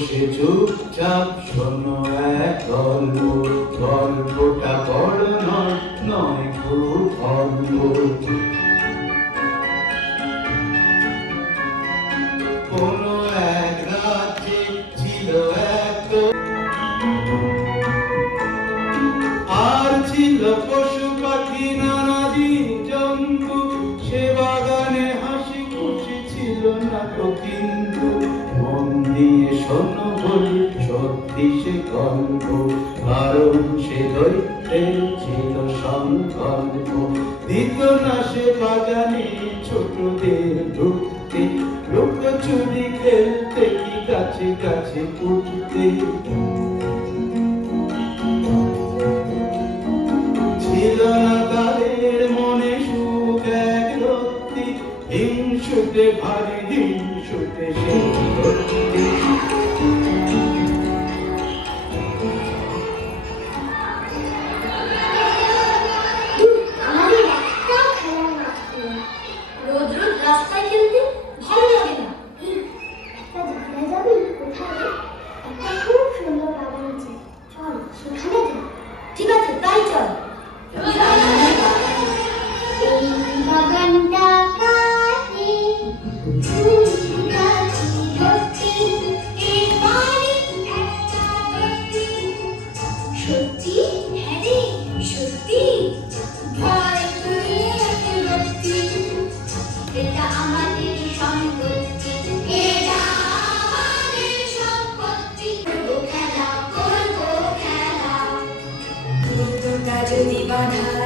বসে চুপচাপ শোনো এক গল্প, গল্পটা বড় নয়, নয় খুব অল্প। কোনো এক রাজ্যে ছিল এক, আর ছিল পশু পাখি নানা জীব জন্তু, সে বাগানে হাসি খুশি ছিল না তো কিন্তু। মন দিয়ে শোনো বলি সত্যি সে গল্প, কারণ সে দৈত্যের ছিল সংকল্প। দিত না সে বাগানে ছোটদের ঢুকতে, লুকোচুরি খেলতে কি কাছে কাছে উঠতে। ছিল না তাদের মনে সুখ এক রত্তি, হিংসুটে ভারী হিংসুটে সেই রত্তি। রোজ রোজ রাস্তায় খেলতে ভালো লাগে না। একটা জায়গায় যাবি? কোথায়? একটা খুব সুন্দর বাগান আছে, চল সেখানে যাই। ঠিক আছে, তাই চল। এই বাগানটা কাটে ফুল গাছে ভর্তি, এই বাড়ি একটা ভর্তি। সত্যি? হ্যাঁ রে, সত্যি। ভয় করে ভর্তি। এটা আমাদের সম্পত্তি, এটা আমাদের সম্পত্তি। করবো খেলা, করবো খেলা। যদি বাধা